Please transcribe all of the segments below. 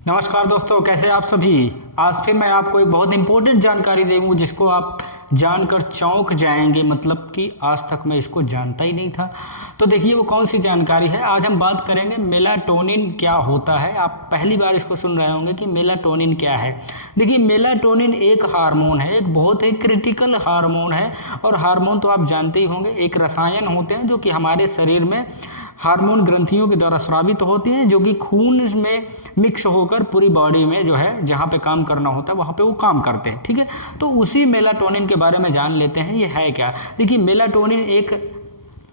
नमस्कार दोस्तों, कैसे आप सभी। आज फिर मैं आपको एक बहुत इंपॉर्टेंट जानकारी दूंगा जिसको आप जानकर चौंक जाएंगे। मतलब कि आज तक मैं इसको जानता ही नहीं था। तो देखिए वो कौन सी जानकारी है। आज हम बात करेंगे मेलाटोनिन क्या होता है। आप पहली बार इसको सुन रहे होंगे कि मेलाटोनिन क्या है। देखिए मेलाटोनिन एक हार्मोन है, एक बहुत ही क्रिटिकल हार्मोन है। और हार्मोन तो आप जानते ही होंगे, एक रसायन होते हैं जो कि हमारे शरीर में हार्मोन ग्रंथियों के द्वारा स्रावित होती हैं, जो कि खून में मिक्स होकर पूरी बॉडी में जो है जहाँ पे काम करना होता है वहाँ पे वो काम करते हैं। ठीक है, तो उसी मेलाटोनिन के बारे में जान लेते हैं ये है क्या। देखिए मेलाटोनिन एक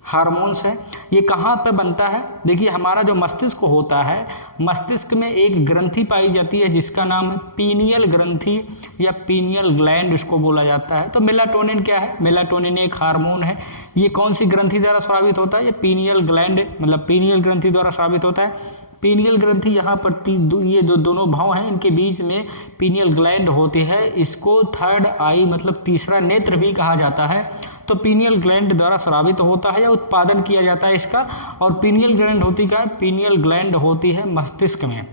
हार्मोन्स है। ये कहाँ पे बनता है। देखिए हमारा जो मस्तिष्क होता है, मस्तिष्क में एक ग्रंथि पाई जाती है जिसका नाम है पीनियल ग्रंथि या पीनियल ग्लैंड इसको बोला जाता है। तो मेलाटोनिन क्या है। मेलाटोनिन एक हार्मोन है। ये कौन सी ग्रंथि द्वारा स्रावित होता है। ये पीनियल ग्लैंड मतलब पीनियल ग्रंथि द्वारा स्रावित होता है। पीनियल ग्रंथि यहाँ पर ये जो दोनों भाव हैं इनके बीच में पीनियल ग्लैंड होती है। इसको थर्ड आई मतलब तीसरा नेत्र भी कहा जाता है। तो पीनियल ग्लैंड द्वारा स्रावित होता है या उत्पादन किया जाता है इसका। और पीनियल ग्लैंड होती क्या है। पीनियल ग्लैंड होती है मस्तिष्क में।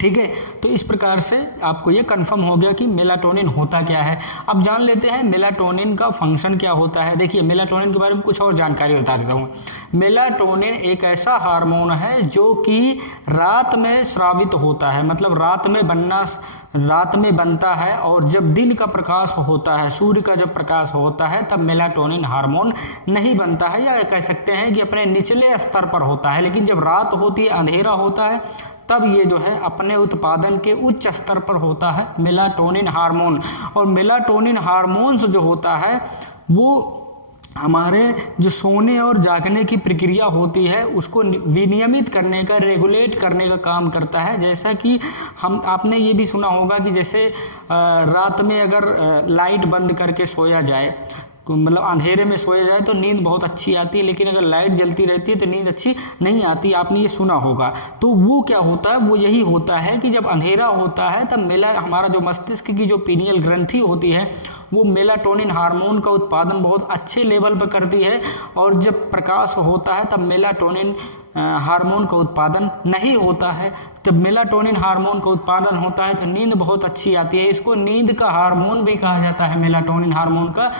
ठीक है, तो इस प्रकार से आपको ये कंफर्म हो गया कि मेलाटोनिन होता क्या है। अब जान लेते हैं मेलाटोनिन का फंक्शन क्या होता है। देखिए मेलाटोनिन के बारे में कुछ और जानकारी बता देता हूँ। मेलाटोनिन एक ऐसा हार्मोन है जो कि रात में स्रावित होता है, मतलब रात में बनता है। और जब दिन का प्रकाश होता है, सूर्य का जब प्रकाश होता है, तब मेलाटोनिन हार्मोन नहीं बनता है, या कह सकते हैं कि अपने निचले स्तर पर होता है। लेकिन जब रात होती है, अंधेरा होता है, तब ये जो है अपने उत्पादन के उच्च स्तर पर होता है मेलाटोनिन हार्मोन। और मेलाटोनिन हार्मोन्स जो होता है वो हमारे जो सोने और जागने की प्रक्रिया होती है उसको विनियमित करने का, रेगुलेट करने का काम करता है। जैसा कि आपने ये भी सुना होगा कि जैसे रात में अगर लाइट बंद करके सोया जाए, मतलब अंधेरे में सोया जाए तो नींद बहुत अच्छी आती है, लेकिन अगर लाइट जलती रहती है तो नींद अच्छी नहीं आती। आपने ये सुना होगा। तो वो क्या होता है, वो यही होता है कि जब अंधेरा होता है तब हमारा जो मस्तिष्क की जो पीनियल ग्रंथि होती है वो मेलाटोनिन हार्मोन का उत्पादन बहुत अच्छे लेवल पर करती है। और जब प्रकाश होता है तब मेलाटोनिन हार्मोन का उत्पादन नहीं होता है। जब मेलाटोनिन हार्मोन का उत्पादन होता है तो नींद बहुत अच्छी आती है। इसको नींद का हार्मोन भी कहा जाता है, मेलाटोनिन हार्मोन का।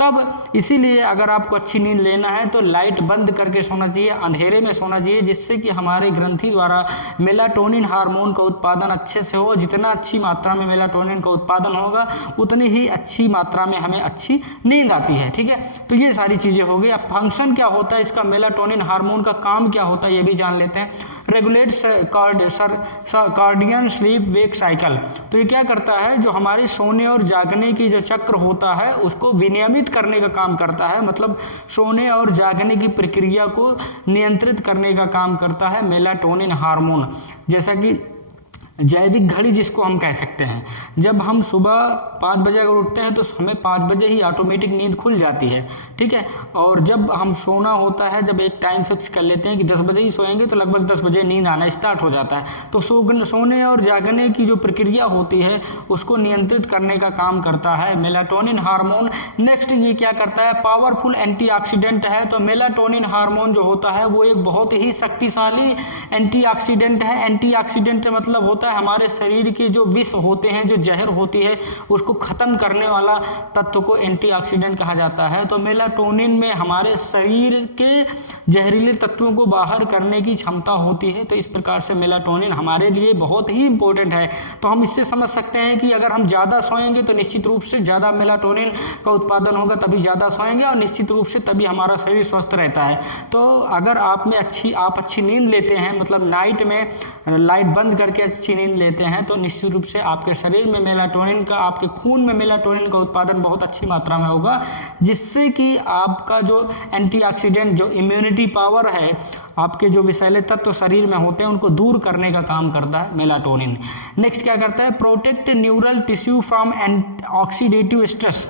तब इसीलिए अगर आपको अच्छी नींद लेना है तो लाइट बंद करके सोना चाहिए, अंधेरे में सोना चाहिए, जिससे कि हमारे ग्रंथि द्वारा मेलाटोनिन हार्मोन का उत्पादन अच्छे से हो। जितना अच्छी मात्रा में मेलाटोनिन का उत्पादन होगा उतनी ही अच्छी मात्रा में हमें अच्छी नींद आती है। ठीक है, तो ये सारी चीज़ें हो गई। अब फंक्शन क्या होता है इसका, मेलाटोनिन हार्मोन का काम क्या होता है ये भी जान लेते हैं। Regulate circadian sleep wake cycle. तो ये क्या करता है, जो हमारे सोने और जागने की जो चक्र होता है उसको विनियमित करने का काम करता है। मतलब सोने और जागने की प्रक्रिया को नियंत्रित करने का काम करता है मेलाटोनिन हार्मोन। जैसा कि जैविक घड़ी जिसको हम कह सकते हैं, जब हम सुबह 5 बजे अगर उठते हैं तो हमें 5 बजे ही ऑटोमेटिक नींद खुल जाती है। ठीक है, और जब हम सोना होता है, जब एक टाइम फिक्स कर लेते हैं कि 10 बजे ही सोएंगे तो लगभग 10 बजे नींद आना स्टार्ट हो जाता है। तो सोने और जागने की जो प्रक्रिया होती है उसको नियंत्रित करने का काम करता है मेलाटोनिन हार्मोन। नेक्स्ट ये क्या करता है, पावरफुल एंटीऑक्सीडेंट है। तो मेलाटोनिन हार्मोन जो होता है वो एक बहुत ही शक्तिशाली एंटीऑक्सीडेंट है। एंटीऑक्सीडेंट मतलब होता है हमारे शरीर के जो विष होते हैं, जो जहर होती है, उसको खत्म करने वाला तत्व को एंटीऑक्सीडेंट कहा जाता है। तो मेलाटोनिन में हमारे शरीर के जहरीले तत्वों को बाहर करने की क्षमता होती है। तो इस प्रकार से मेलाटोनिन हमारे लिए बहुत ही इंपॉर्टेंट है। तो हम इससे समझ सकते हैं कि अगर हम ज़्यादा सोएंगे तो निश्चित रूप से ज़्यादा मेलाटोनिन का उत्पादन होगा, तभी ज़्यादा सोएंगे और निश्चित रूप से तभी हमारा शरीर स्वस्थ रहता है। तो अगर आप अच्छी नींद लेते हैं, मतलब नाइट में लाइट बंद करके अच्छी नींद लेते हैं, तो निश्चित रूप से आपके शरीर में मेलाटोनिन का, आपके खून में मेलाटोनिन का उत्पादन बहुत अच्छी मात्रा में होगा, जिससे कि आपका जो एंटीऑक्सीडेंट, जो इम्यूनिटी पावर है, आपके जो विषैले तत्व शरीर में होते हैं उनको दूर करने का काम करता है मेलाटोनिन। नेक्स्ट क्या करता है, protect neural tissue from oxidative stress.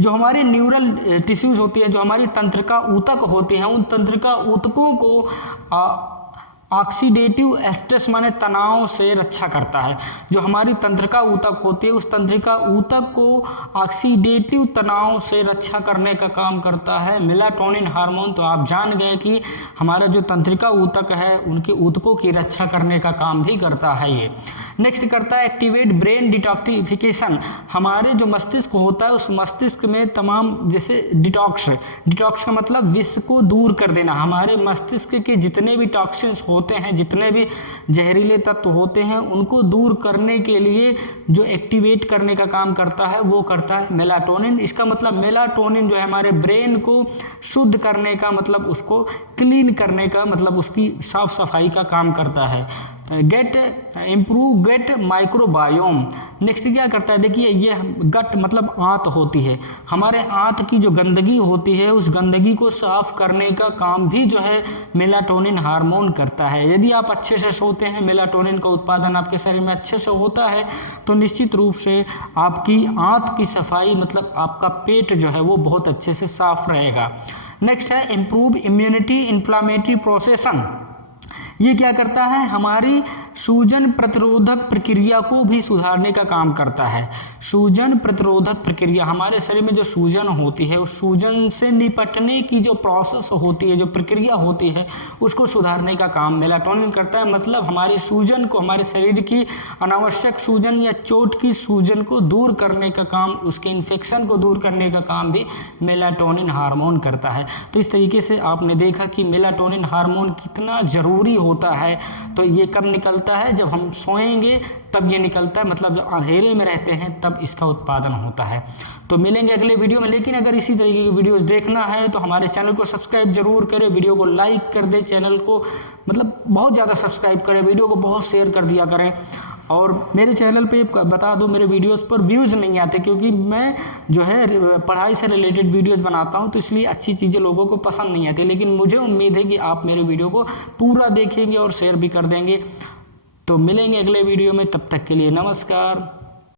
जो हमारे न्यूरल टिश्यूज होती हैं, जो हमारी तंत्रिका ऊतक होते हैं, उन तंत्रिका ऊतकों को ऑक्सीडेटिव स्ट्रेस माने तनाव से रक्षा करता है। जो हमारी तंत्रिका ऊतक होती है उस तंत्रिका ऊतक को ऑक्सीडेटिव तनाव से रक्षा करने का काम करता है मेलाटोनिन हार्मोन। तो आप जान गए कि हमारा जो तंत्रिका ऊतक है उनके ऊतकों की रक्षा करने का काम भी करता है ये। नेक्स्ट करता है एक्टिवेट ब्रेन डिटॉक्सिफिकेशन। हमारे जो मस्तिष्क होता है उस मस्तिष्क में तमाम जैसे डिटॉक्स का मतलब विष को दूर कर देना। हमारे मस्तिष्क के जितने भी टॉक्सिन्स होते हैं, जितने भी जहरीले तत्व होते हैं, उनको दूर करने के लिए जो एक्टिवेट करने का काम करता है वो करता है मेलाटोनिन। इसका मतलब मेलाटोनिन जो है हमारे ब्रेन को शुद्ध करने का मतलब उसको क्लीन करने का मतलब उसकी साफ सफाई का काम करता है। Gate microbiome. नेक्स्ट क्या करता है, देखिए ये गट मतलब आंत होती है, हमारे आंत की जो गंदगी होती है उस गंदगी को साफ करने का काम भी जो है मेलाटोनिन हार्मोन करता है। यदि आप अच्छे से सोते हैं, मेलाटोनिन का उत्पादन आपके शरीर में अच्छे से होता है तो निश्चित रूप से आपकी आंत की सफाई मतलब आपका पेट जो है वो बहुत अच्छे से साफ रहेगा। नेक्स्ट है इम्प्रूव इम्यूनिटी इन्फ्लामेटरी प्रोसेसन। ये क्या करता है, हमारी सूजन प्रतिरोधक प्रक्रिया को भी सुधारने का काम करता है। सूजन प्रतिरोधक प्रक्रिया, हमारे शरीर में जो सूजन होती है उस सूजन से निपटने की जो प्रोसेस होती है, जो प्रक्रिया होती है, उसको सुधारने का काम मेलाटोनिन करता है। मतलब हमारी सूजन को, हमारे शरीर की अनावश्यक सूजन या चोट की सूजन को दूर करने का काम, उसके इन्फेक्शन को दूर करने का काम भी मेलाटोनिन हार्मोन करता है। तो इस तरीके से आपने देखा कि मेलाटोनिन हार्मोन कितना ज़रूरी होता है। तो ये कब निकलता है, जब हम सोएंगे तब ये निकलता है, मतलब जब अंधेरे में रहते हैं तब इसका उत्पादन होता है। तो मिलेंगे अगले वीडियो में। लेकिन अगर इसी तरीके की वीडियोस देखना है तो हमारे चैनल को सब्सक्राइब जरूर करें, वीडियो को लाइक कर दें, चैनल को मतलब बहुत ज़्यादा सब्सक्राइब करें, वीडियो को बहुत शेयर कर दिया करें। और मेरे चैनल पे बता दूं, मेरे वीडियोस पर व्यूज़ नहीं आते क्योंकि मैं जो है पढ़ाई से रिलेटेड वीडियोस बनाता हूं, तो इसलिए अच्छी चीज़ें लोगों को पसंद नहीं आती। लेकिन मुझे उम्मीद है कि आप मेरे वीडियो को पूरा देखेंगे और शेयर भी कर देंगे। तो मिलेंगे अगले वीडियो में, तब तक के लिए नमस्कार।